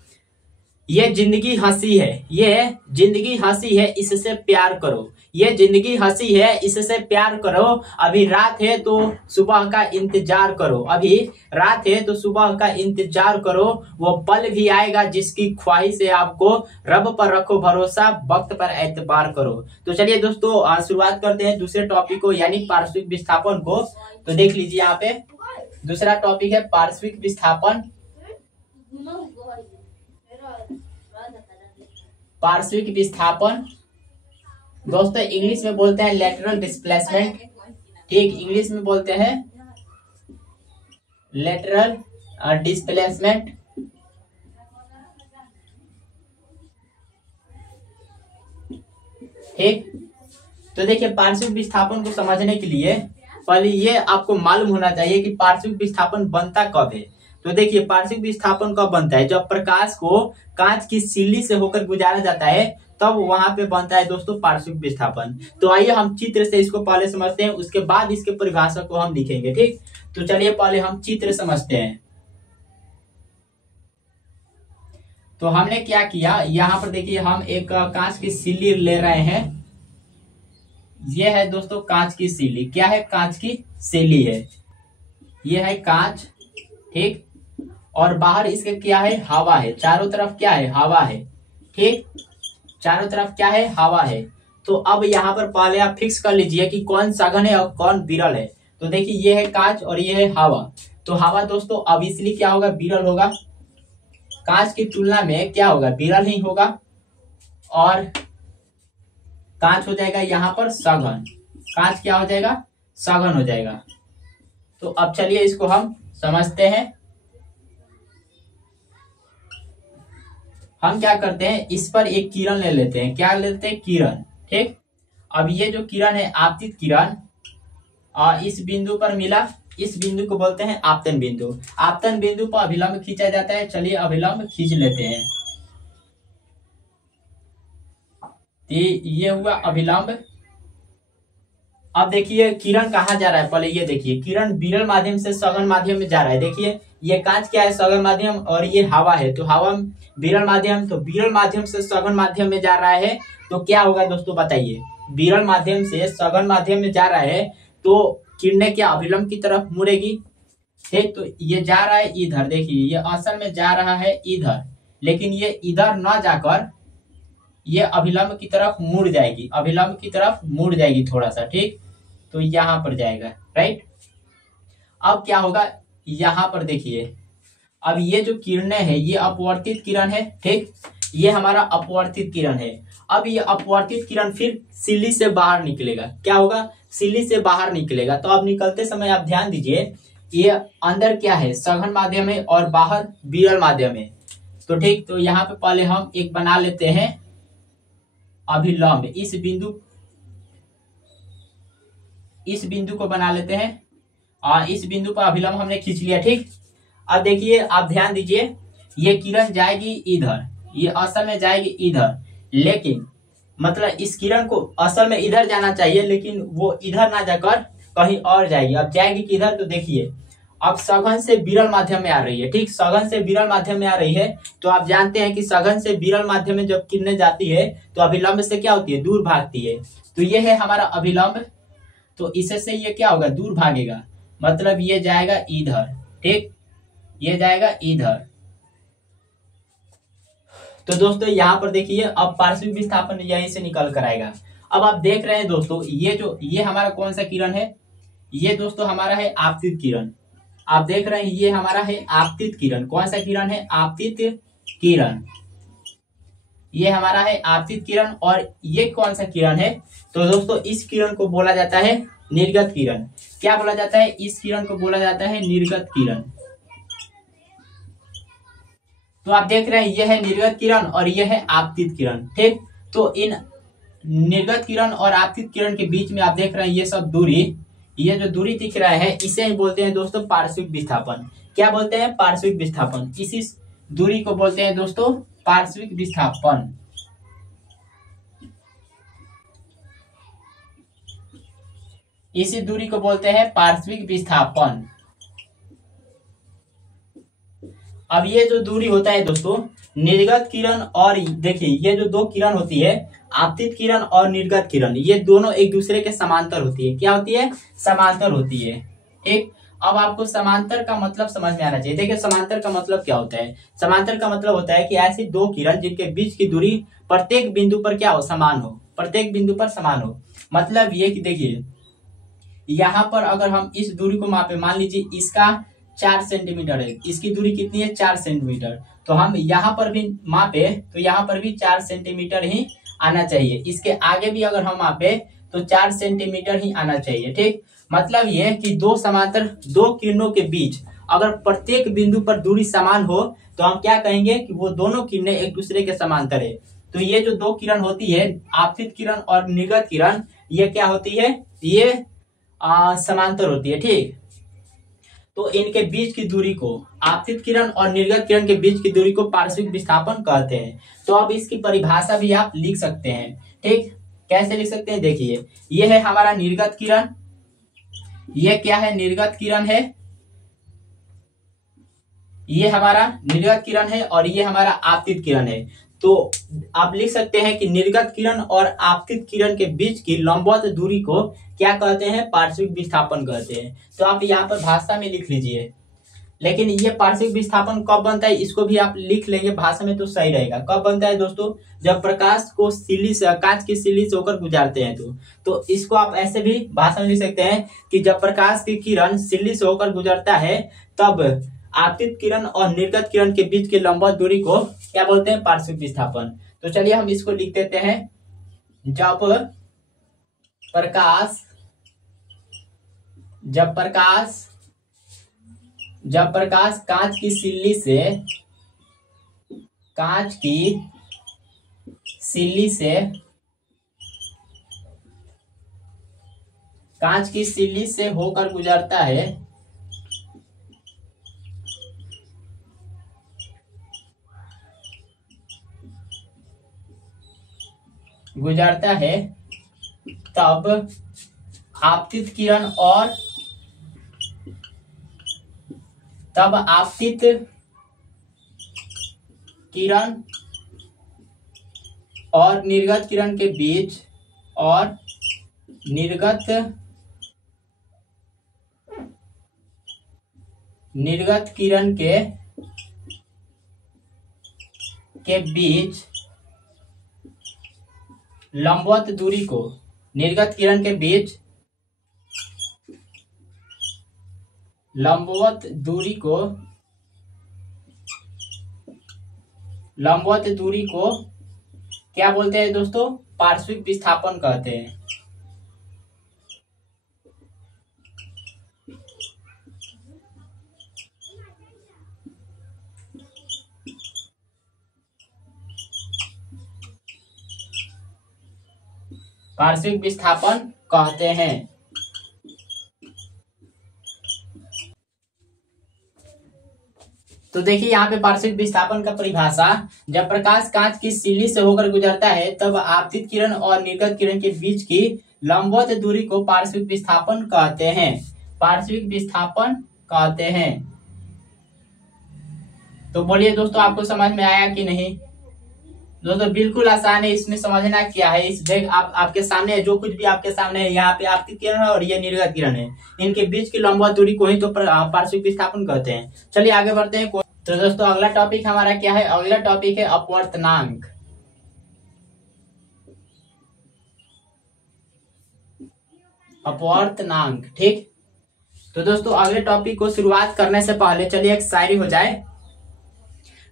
ये जिंदगी हंसी है, ये जिंदगी हंसी है, इससे प्यार करो। ये जिंदगी हंसी है, इससे प्यार करो। अभी रात है तो सुबह का इंतजार करो। अभी रात है तो सुबह का इंतजार करो। वो पल भी आएगा जिसकी ख्वाहिश है आपको। रब पर रखो भरोसा, वक्त पर एतबार करो। तो चलिए दोस्तों शुरुआत करते हैं दूसरे टॉपिक को, यानी पार्श्विक विस्थापन को। तो देख लीजिए यहाँ पे दूसरा टॉपिक है पार्श्विक विस्थापन। पार्श्विक विस्थापन दोस्तों इंग्लिश में बोलते हैं लेटरल डिस्प्लेसमेंट। ठीक, इंग्लिश में बोलते हैं लेटरल डिस्प्लेसमेंट। ठीक, तो देखिए पार्श्विक विस्थापन को समझने के लिए पहले ये आपको मालूम होना चाहिए कि पार्श्विक विस्थापन बनता कब है। तो देखिए पार्श्विक विस्थापन कब बनता है, जब प्रकाश को कांच की सिल्ली से होकर गुजारा जाता है, तब वहां पे बनता है दोस्तों पार्श्विक विस्थापन। तो आइए हम चित्र से इसको पहले समझते हैं, उसके बाद इसके परिभाषा को हम लिखेंगे। ठीक, तो चलिए पहले हम चित्र समझते हैं। तो हमने क्या किया, यहाँ पर देखिए हम एक कांच की सिल्ली ले रहे हैं। ये है दोस्तों कांच की सिल्ली। क्या है, कांच की सिल्ली है। ये है कांच। ठीक, और बाहर इसके क्या है, हवा है। चारों तरफ क्या है, हवा है। ठीक, चारों तरफ क्या है, हवा है। तो अब यहाँ पर पहले आप फिक्स कर लीजिए कि कौन सघन है और कौन विरल है। तो देखिए ये है कांच और ये है हवा। तो हवा दोस्तों अब इसलिए क्या होगा, विरल होगा। कांच की तुलना में क्या होगा, विरल ही होगा। और कांच हो जाएगा यहाँ पर सघन। कांच क्या हो जाएगा, सघन हो जाएगा। तो अब चलिए इसको हम समझते हैं। हम क्या करते हैं, इस पर एक किरण ले लेते हैं। क्या लेते हैं, किरण। ठीक, अब ये जो किरण है आपतित किरण, और इस बिंदु पर मिला, इस बिंदु को बोलते हैं आपतन बिंदु। आपतन बिंदु पर अभिलंब खींचा जाता है। चलिए अभिलंब खींच लेते हैं। ये हुआ अभिलंब। अब देखिए किरण कहाँ जा रहा है, पहले ये देखिए किरण विरल माध्यम से सघन माध्यम में जा रहा है। देखिए ये कांच क्या है, सघन माध्यम, और ये हवा है। तो हवा विरल माध्यम, तो विरल माध्यम से सघन माध्यम में जा रहा है। तो क्या होगा दोस्तों बताइए, विरल माध्यम से सघन माध्यम में जा रहा है तो किरणें क्या अभिलंब की तरफ मुड़ेगी। ठीक, तो ये जा रहा है इधर। देखिए ये असल में जा रहा है इधर, लेकिन ये इधर न जाकर ये अभिलंब की तरफ मुड़ जाएगी। अभिलंब की तरफ मुड़ जाएगी थोड़ा सा। ठीक, तो यहां पर जाएगा। राइट, अब क्या होगा, यहां पर देखिए अब ये जो किरणें है ये अपवर्तित किरण है। ठीक, ये हमारा अपवर्तित किरण है। अब ये अपवर्तित किरण फिर सिल्ली से बाहर निकलेगा। क्या होगा, सिल्ली से बाहर निकलेगा। तो अब निकलते समय आप ध्यान दीजिए, ये अंदर क्या है, सघन माध्यम है, और बाहर विरल माध्यम है। तो ठीक, तो यहाँ पे पहले हम एक बना लेते हैं अभिलंब। इस बिंदु को बना लेते हैं, और इस बिंदु पर अभिलंब हमने खींच लिया। ठीक, अब देखिए आप ध्यान दीजिए, ये किरण जाएगी इधर, ये असल में जाएगी इधर, लेकिन मतलब इस किरण को असल में इधर जाना चाहिए, लेकिन वो इधर ना जाकर कहीं और जाएगी। अब जाएगी किधर, तो देखिए अब सघन से विरल माध्यम में आ रही है। ठीक, सघन से विरल माध्यम में आ रही है। तो आप जानते हैं कि सघन से विरल माध्यम में जब किरणें जाती है तो अभिलंब से क्या होती है, दूर भागती है। तो ये है हमारा अभिलंब। तो इससे ये क्या होगा, दूर भागेगा, मतलब ये जाएगा इधर। ठीक, ये जाएगा इधर। तो दोस्तों यहाँ पर देखिए अब पार्श्विक विस्थापन यहीं से निकल कर आएगा। अब आप देख रहे हैं दोस्तों, ये हमारा कौन सा किरण है, ये दोस्तों हमारा है आपतित किरण। आप देख रहे हैं ये हमारा है आपतित किरण। कौन सा किरण है, आपतित किरण। ये हमारा है आपतित किरण। और ये कौन सा किरण है, तो दोस्तों इस किरण को बोला जाता है निर्गत किरण। क्या बोला जाता है, इस किरण को बोला जाता है निर्गत किरण। तो आप देख रहे हैं ये है निर्गत किरण और ये है आपतित किरण। ठीक, तो इन निर्गत किरण और आपतित किरण के बीच में आप देख रहे हैं ये सब दूरी, ये जो दूरी दिख रहा है इसे ही बोलते हैं दोस्तों पार्श्विक विस्थापन। क्या बोलते हैं, पार्श्विक विस्थापन। इसी दूरी को बोलते हैं दोस्तों पार्श्विक विस्थापन। इसी दूरी को बोलते हैं पार्श्विक विस्थापन। अब ये जो दूरी होता है दोस्तों, निर्गत किरण और देखिए ये जो दो किरण होती है, आपतित किरण और निर्गत किरण, ये दोनों एक दूसरे के समांतर होती है। क्या होती है? समांतर होती है। ठीक, अब आपको समांतर का मतलब समझ में आना चाहिए। देखिए समांतर का मतलब क्या होता है? समांतर का मतलब होता है कि ऐसी दो किरण जिनके बीच की दूरी प्रत्येक बिंदु पर क्या हो? समान हो, प्रत्येक बिंदु पर समान हो। मतलब ये कि देखिए यहाँ पर अगर हम इस दूरी को मापे, मान लीजिए इसका 4 सेंटीमीटर है, इसकी दूरी कितनी है? 4 सेंटीमीटर। तो हम यहाँ पर भी मापे तो यहाँ पर भी 4 सेंटीमीटर ही आना चाहिए। इसके आगे भी अगर हम मापे तो 4 सेंटीमीटर ही आना चाहिए। ठीक, मतलब ये कि दो समांतर दो किरणों के बीच अगर प्रत्येक बिंदु पर दूरी समान हो तो हम क्या कहेंगे कि वो दोनों किरणें एक दूसरे के समांतर है। तो ये जो दो किरण होती है, आपतित किरण और निर्गत किरण, ये क्या होती है? ये समांतर होती है। ठीक, तो इनके बीच की दूरी को, आपतित किरण और निर्गत किरण के बीच की दूरी को पार्श्विक विस्थापन कहते हैं। तो अब इसकी परिभाषा भी आप लिख सकते हैं। ठीक, कैसे लिख सकते हैं? देखिए ये है हमारा निर्गत किरण, ये क्या है? निर्गत किरण है, ये हमारा निर्गत किरण है और ये हमारा आपतित किरण है। तो आप लिख सकते हैं कि निर्गत किरण और आपतित किरण के बीच की लंबवत दूरी को क्या कहते हैं? पार्श्विक विस्थापन कहते हैं। तो आप यहाँ पर भाषा में लिख लीजिए। लेकिन ये पार्श्विक विस्थापन कब बनता है, इसको भी आप लिख लेंगे भाषा में तो सही रहेगा। कब बनता है दोस्तों? जब प्रकाश को सिल्ली से, कांच की सिल्ली से होकर गुजरते हैं। तो इसको आप ऐसे भी भाषा में लिख सकते हैं कि जब प्रकाश की किरण सिल्ली से होकर गुजरता है तब आपतित किरण और निर्गत किरण के बीच की लंबवत दूरी को क्या बोलते हैं? पार्श्विक विस्थापन। तो चलिए हम इसको लिख देते हैं। जब प्रकाश कांच की सिल्ली से होकर गुजरता है तब आपतित किरण और निर्गत किरण के बीच निर्गत किरण के बीच लंबवत दूरी को, निर्गत किरण के बीच लंबवत दूरी को क्या बोलते हैं दोस्तों? पार्श्विक विस्थापन कहते हैं। पार्श्विक विस्थापन कहते हैं। तो देखिए यहाँ पे पार्श्विक विस्थापन का परिभाषा, जब प्रकाश कांच की सिल्ली से होकर गुजरता है तब आपतित किरण और निर्गत किरण के बीच की लंबवत दूरी को पार्श्विक विस्थापन कहते हैं। पार्श्विक विस्थापन कहते हैं। तो बोलिए दोस्तों, आपको समझ में आया कि नहीं? दोस्तों बिल्कुल आसान है, इसमें समझना क्या है। इस देख आपके सामने जो कुछ भी आपके सामने है, यहाँ पे आपतित किरण है और ये निर्गत किरण है, इनके बीच की लंबवत दूरी को ही तो पार्श्विक विस्थापन कहते हैं। चलिए आगे बढ़ते हैं। तो दोस्तों अगला टॉपिक हमारा क्या है? अगला टॉपिक है अपवर्तनांक। अपवर्तनांक, ठीक। तो दोस्तों अगले टॉपिक को शुरुआत करने से पहले चलिए एक शायरी हो जाए।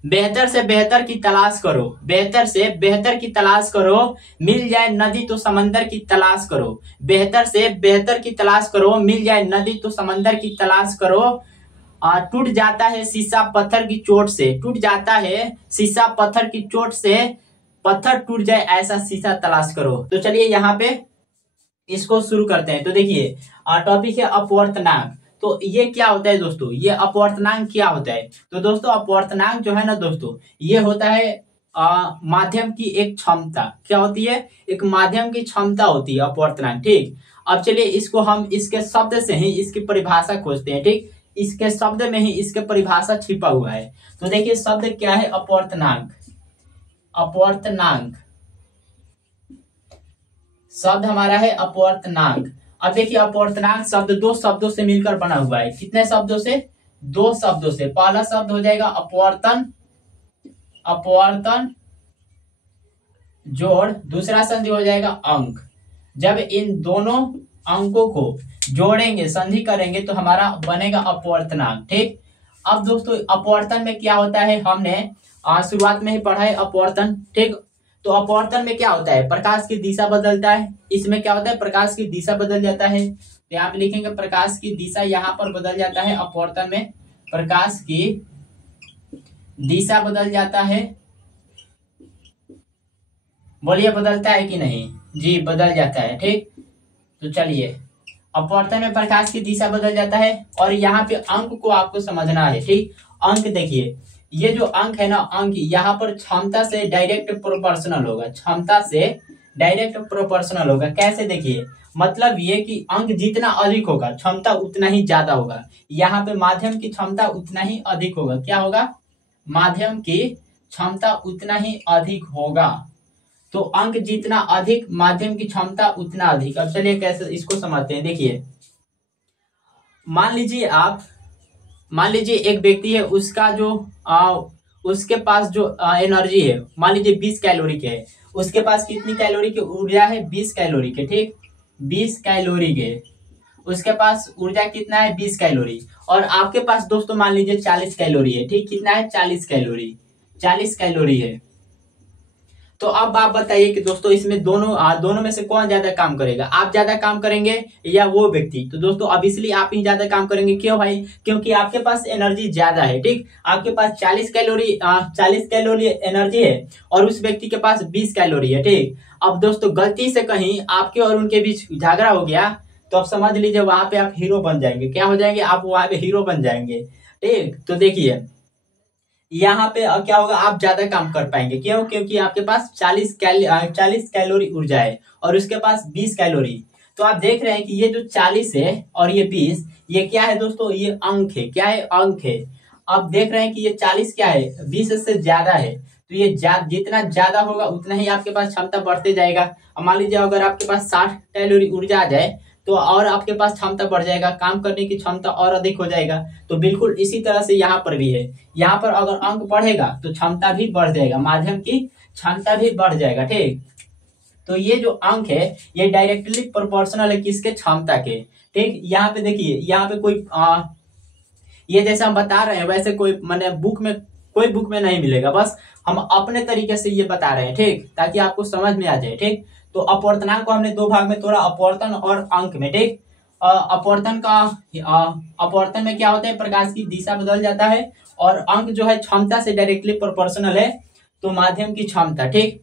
बेहतर से बेहतर की तलाश करो, बेहतर से बेहतर की तलाश करो, मिल जाए नदी तो समंदर की तलाश करो। बेहतर से बेहतर की तलाश करो, मिल जाए नदी तो समंदर की तलाश करो। टूट जाता है शीशा पत्थर की चोट से, टूट जाता है शीशा पत्थर की चोट से, पत्थर टूट जाए ऐसा शीशा तलाश करो। तो चलिए यहाँ पे इसको शुरू करते हैं। तो देखिए टॉपिक है अपवर्तनांक। तो ये क्या होता है दोस्तों? ये अपवर्तनांक क्या होता है? तो दोस्तों अपवर्तनांक जो है ना दोस्तों, ये होता है माध्यम की एक क्षमता। क्या होती है? एक माध्यम की क्षमता होती है अपवर्तनांक, ठीक। अब चलिए इसको हम इसके शब्द से ही इसकी परिभाषा खोजते हैं, ठीक। इसके शब्द में ही इसके परिभाषा छिपा हुआ है। तो देखिए शब्द क्या है? अपवर्तनांक। अपवर्तनांक शब्द हमारा है अपवर्तनांक। अब देखिए अपवर्तनांक शब्द दो शब्दों से मिलकर बना हुआ है। कितने शब्दों से? दो शब्दों से। पहला शब्द हो जाएगा अपवर्तन, अपवर्तन जोड़, दूसरा संधि हो जाएगा अंक। जब इन दोनों अंकों को जोड़ेंगे, संधि करेंगे तो हमारा बनेगा अपवर्तनांक। ठीक। अब दोस्तों अपवर्तन में क्या होता है, हमने शुरुआत में ही पढ़ा है अपवर्तन। ठीक। तो अपवर्तन में क्या होता है, प्रकाश की दिशा बदलता है। इसमें क्या होता है, प्रकाश की दिशा बदल जाता है। तो यहाँ पे लिखेंगे प्रकाश की दिशा यहाँ पर बदल जाता है। अपवर्तन में प्रकाश की दिशा बदल जाता है। बोलिए बदलता है कि नहीं? जी बदल जाता है। ठीक। तो चलिए अपवर्तन में प्रकाश की दिशा बदल जाता है। और यहाँ पे अंक को आपको समझना है। ठीक। अंक देखिए, ये जो अंक है ना, अंक यहाँ पर क्षमता से डायरेक्ट प्रोपोर्शनल होगा। क्षमता से डायरेक्ट प्रोपोर्शनल होगा। कैसे? देखिए मतलब ये कि अंक जितना अधिक होगा क्षमता उतना ही ज्यादा होगा। यहाँ पे माध्यम की क्षमता उतना ही अधिक होगा। क्या होगा? माध्यम की क्षमता उतना ही अधिक होगा। तो अंक जितना अधिक, माध्यम की क्षमता उतना अधिक। अब चलिए कैसे इसको समझते हैं। देखिए मान लीजिए एक व्यक्ति है, उसका जो उसके पास जो एनर्जी है मान लीजिए 20 कैलोरी के है। उसके पास कितनी कैलोरी की ऊर्जा है? 20 कैलोरी के। ठीक। 20 कैलोरी के उसके पास ऊर्जा कितना है? 20 कैलोरी। और आपके पास दोस्तों मान लीजिए 40 कैलोरी है। ठीक। कितना है? 40 कैलोरी। 40 कैलोरी है। तो अब आप बताइए कि दोस्तों इसमें दोनों में से कौन ज्यादा काम करेगा? आप ज्यादा काम करेंगे या वो व्यक्ति? तो दोस्तों अब इसलिए आप ही ज्यादा काम करेंगे। क्यों भाई? क्योंकि आपके पास एनर्जी ज्यादा है। ठीक। आपके पास 40 कैलोरी एनर्जी है और उस व्यक्ति के पास 20 कैलोरी है। ठीक। अब दोस्तों गलती से कहीं आपके और उनके बीच झगड़ा हो गया तो आप समझ लीजिए वहां पे आप हीरो बन जाएंगे। क्या हो जाएंगे? आप वहां पे हीरो बन जाएंगे। ठीक। तो देखिए यहाँ पे क्या होगा, आप ज्यादा काम कर पाएंगे। क्यों? क्योंकि आपके पास 40 कैलोरी ऊर्जा है और उसके पास 20 कैलोरी। तो आप देख रहे हैं कि ये जो 40 है और ये 20, ये क्या है दोस्तों? ये अंक है। क्या है? अंक है। अब देख रहे हैं कि ये 40 क्या है? 20 से ज्यादा है। तो ये जितना ज्यादा होगा उतना ही आपके पास क्षमता बढ़ते जाएगा। अब मान लीजिए अगर आपके पास 60 कैलोरी ऊर्जा आ जाए तो और आपके पास क्षमता बढ़ जाएगा, काम करने की क्षमता और अधिक हो जाएगा। तो बिल्कुल इसी तरह से यहाँ पर भी है। यहाँ पर अगर अंक बढ़ेगा तो क्षमता भी बढ़ जाएगा, माध्यम की क्षमता भी बढ़ जाएगा। ठीक। तो ये जो अंक है ये डायरेक्टली प्रोपोर्शनल है किसके? क्षमता के। ठीक। यहाँ पे देखिए, यहाँ पे कोई ये जैसे हम बता रहे हैं वैसे कोई मैंने कोई बुक में नहीं मिलेगा। बस हम अपने तरीके से ये बता रहे हैं। ठीक। ताकि आपको समझ में आ जाए। ठीक। तो अपवर्तनांक को हमने दो भाग में तोड़ा, अपवर्तन और अंक में। ठीक। अपवर्तन में क्या होता है? प्रकाश की दिशा बदल जाता है। और अंक जो है क्षमता से डायरेक्टली प्रोपोर्शनल है, तो माध्यम की क्षमता। ठीक।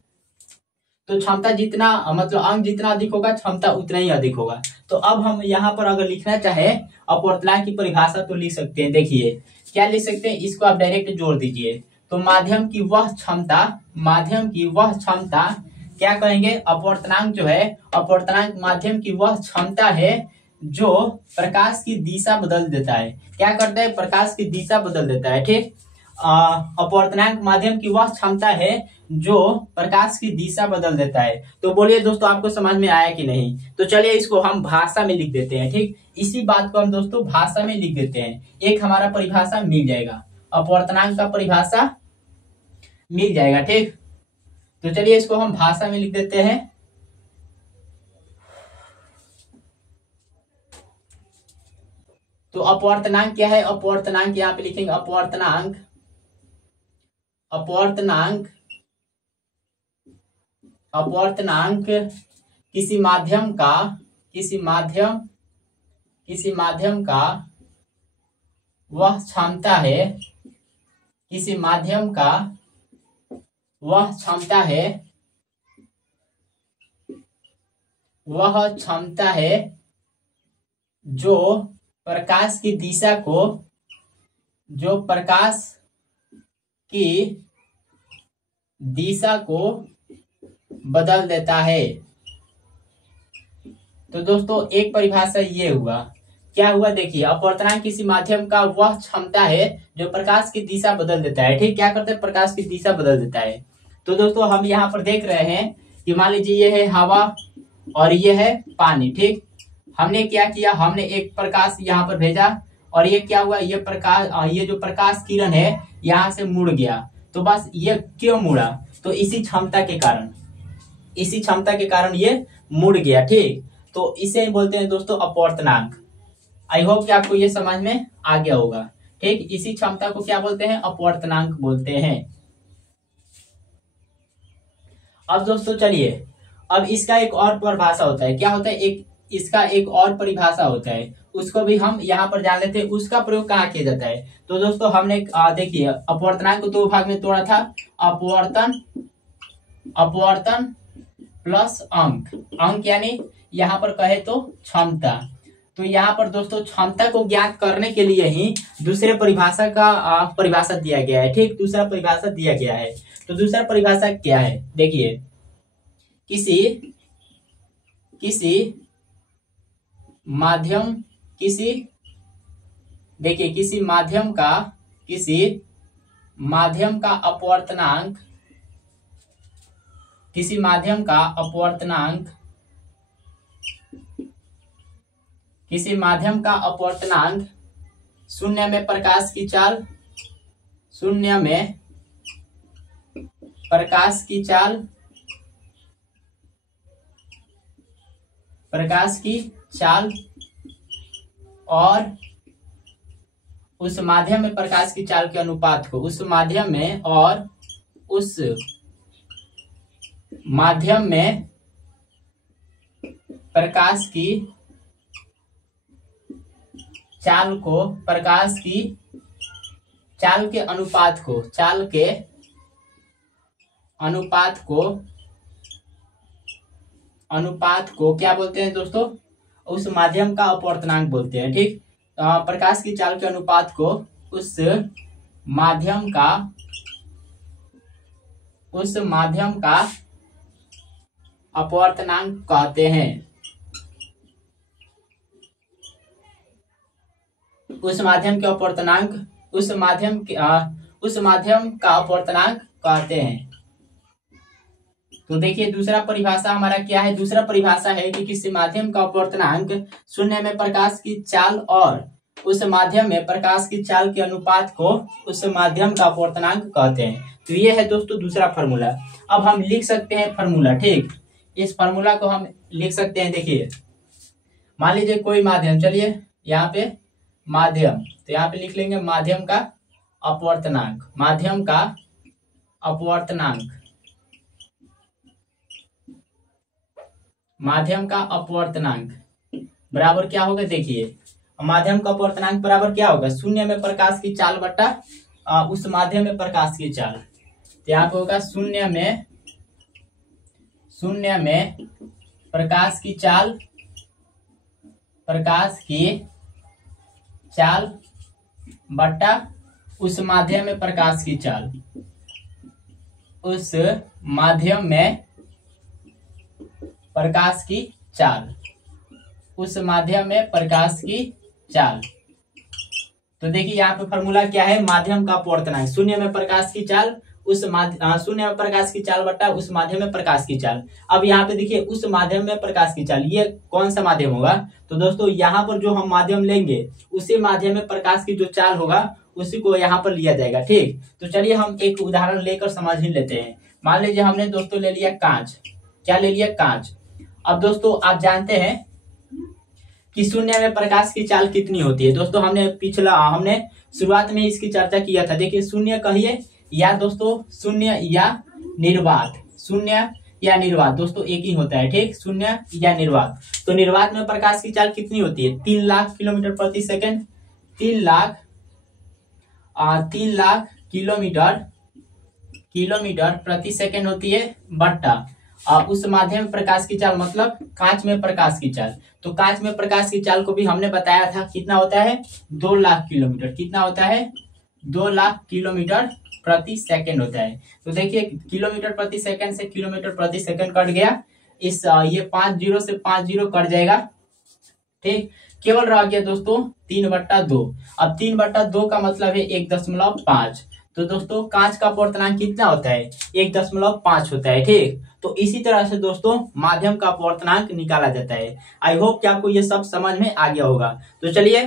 तो क्षमता जितना मतलब अंक जितना अधिक होगा क्षमता उतना ही अधिक होगा। तो अब हम यहाँ पर अगर लिखना चाहे अपवर्तनांक की परिभाषा तो लिख सकते हैं। देखिए क्या लिख सकते हैं, इसको आप डायरेक्ट जोड़ दीजिए। तो माध्यम की वह क्षमता क्या कहेंगे? अपवर्तनांक जो है, अपवर्तनांक माध्यम की वह क्षमता है जो प्रकाश की दिशा बदल देता है। क्या करता है? प्रकाश की दिशा बदल देता है। ठीक। अपवर्तनांक माध्यम की वह क्षमता है जो प्रकाश की दिशा बदल देता है। तो बोलिए दोस्तों आपको समझ में आया कि नहीं? तो चलिए इसको हम भाषा में लिख देते हैं। ठीक। इसी बात को हम दोस्तों भाषा में लिख देते हैं। एक हमारा परिभाषा मिल जाएगा, अपवर्तनांक का परिभाषा मिल जाएगा। ठीक। तो चलिए इसको हम भाषा में लिख देते हैं। तो अपवर्तनांक क्या है? अपवर्तनांक यहाँ पे लिखेंगे अपवर्तनांक किसी माध्यम का वह क्षमता है, वह क्षमता है जो प्रकाश की दिशा को बदल देता है। तो दोस्तों एक परिभाषा ये हुआ। क्या हुआ? देखिए अपवर्तनांक किसी माध्यम का वह क्षमता है जो प्रकाश की दिशा बदल देता है। ठीक। क्या करता है? प्रकाश की दिशा बदल देता है। तो दोस्तों हम यहाँ पर देख रहे हैं कि मान लीजिए ये है हवा और ये है पानी। ठीक, हमने क्या किया, हमने एक प्रकाश यहाँ पर भेजा और ये क्या हुआ, ये प्रकाश, ये जो प्रकाश किरण है यहाँ से मुड़ गया। तो बस ये क्यों मुड़ा, तो इसी क्षमता के कारण, इसी क्षमता के कारण ये मुड़ गया। ठीक, तो इसे बोलते हैं दोस्तों अपवर्तनांक। आई होप कि आपको ये समझ में आ गया होगा। ठीक, इसी क्षमता को क्या बोलते हैं, अपवर्तनांक बोलते हैं। अब दोस्तों चलिए, अब इसका एक और परिभाषा होता है, क्या होता है, एक इसका एक और परिभाषा होता है, उसको भी हम यहाँ पर जान लेते हैं। उसका प्रयोग कहाँ किया जाता है, तो दोस्तों हमने देखिए अपवर्तनांक को दो भाग में तोड़ा था, अपवर्तन, अपवर्तन प्लस अंक। अंक यानी यहाँ पर कहे तो क्षमता। तो यहाँ पर दोस्तों क्षमता को ज्ञात करने के लिए ही दूसरे परिभाषा का परिभाषा दिया गया है। ठीक, दूसरा परिभाषा दिया गया है। तो दूसरा परिभाषा क्या है, देखिए, किसी माध्यम, देखिए किसी माध्यम का अपवर्तनांक, किसी माध्यम का अपवर्तनांक, किसी माध्यम का अपवर्तनांक शून्य में प्रकाश की चाल, शून्य में प्रकाश की चाल, प्रकाश की चाल और उस माध्यम में प्रकाश की चाल के अनुपात को, उस माध्यम में और उस माध्यम में प्रकाश की चाल को, प्रकाश की चाल के अनुपात को, चाल के अनुपात को, अनुपात को क्या बोलते हैं दोस्तों, उस माध्यम का अपवर्तनांक बोलते हैं। ठीक, प्रकाश की चाल के अनुपात को उस माध्यम का, उस माध्यम का अपवर्तनांक कहते हैं, उस माध्यम के अपवर्तनांक, उस माध्यम का अपवर्तनांक कहते हैं। तो देखिए दूसरा परिभाषा हमारा क्या है, दूसरा परिभाषा है कि किसी माध्यम का अपवर्तनांक शून्य में प्रकाश की चाल और उस माध्यम में प्रकाश की चाल के अनुपात को उस माध्यम का अपवर्तनांक कहते हैं। तो ये है दोस्तों दूसरा फॉर्मूला। अब हम लिख सकते हैं फॉर्मूला। ठीक, इस फॉर्मूला को हम लिख सकते हैं। देखिए मान लीजिए कोई माध्यम, चलिए यहाँ पे माध्यम, तो यहाँ पे लिख लेंगे माध्यम का अपवर्तनांक, माध्यम का अपवर्तनांक, माध्यम का अपवर्तनांक बराबर क्या होगा, देखिए माध्यम का अपवर्तनांक बराबर क्या होगा, शून्य में प्रकाश की चाल बटा उस माध्यम में प्रकाश की चाल। तो यहाँ पे होगा शून्य में प्रकाश की चाल, प्रकाश की चाल बटा उस माध्यम में प्रकाश की चाल, उस माध्यम में प्रकाश की चाल, उस माध्यम में प्रकाश की चाल। तो देखिए यहाँ पे फॉर्मूला क्या है, माध्यम का अपवर्तनांक शून्य में प्रकाश की चाल, उस शून्य में प्रकाश की चाल बटा उस माध्यम में प्रकाश की चाल। अब यहाँ पे देखिए उस माध्यम में प्रकाश की चाल, ये कौन सा माध्यम होगा, तो दोस्तों यहाँ पर जो हम माध्यम लेंगे उसी माध्यम में प्रकाश की जो चाल होगा उसी को यहाँ पर लिया जाएगा। ठीक, तो चलिए हम एक उदाहरण लेकर समझ ही लेते हैं। मान लीजिए हमने दोस्तों ले लिया कांच, क्या ले लिया, कांच। अब दोस्तों आप जानते हैं कि शून्य में प्रकाश की चाल कितनी होती है। दोस्तों हमने शुरुआत में इसकी चर्चा किया था। देखिए शून्य कहिए या दोस्तों शून्य या निर्वात, शून्य या निर्वात दोस्तों एक ही होता है। ठीक, शून्य या निर्वात। तो निर्वात में प्रकाश की चाल कितनी होती है, 3 लाख किलोमीटर प्रति सेकंड, 3 लाख किलोमीटर प्रति सेकंड होती है बट्टा उस माध्यम में प्रकाश की चाल, मतलब कांच में प्रकाश की चाल। तो कांच में प्रकाश की चाल को भी हमने बताया था कितना होता है, 2 लाख किलोमीटर। कितना होता है, 2 लाख किलोमीटर प्रति सेकंड होता है। तो देखिए किलोमीटर प्रति सेकंड से किलोमीटर प्रति सेकंड कट गया, इस ये 5 0 से 5 0 कट जाएगा। ठीक, केवल रह गया दोस्तों 3/2। अब 3/2 का मतलब है 1.5। तो दोस्तों कांच का अपवर्तनांक कितना होता है? 1.5 होता है। ठीक, तो इसी तरह से दोस्तों माध्यम का अपवर्तनांक निकाला जाता है। आई होप कि आपको ये सब समझ में आ गया होगा। तो चलिए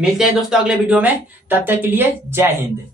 मिलते हैं दोस्तों अगले वीडियो में। तब तक के लिए जय हिंद।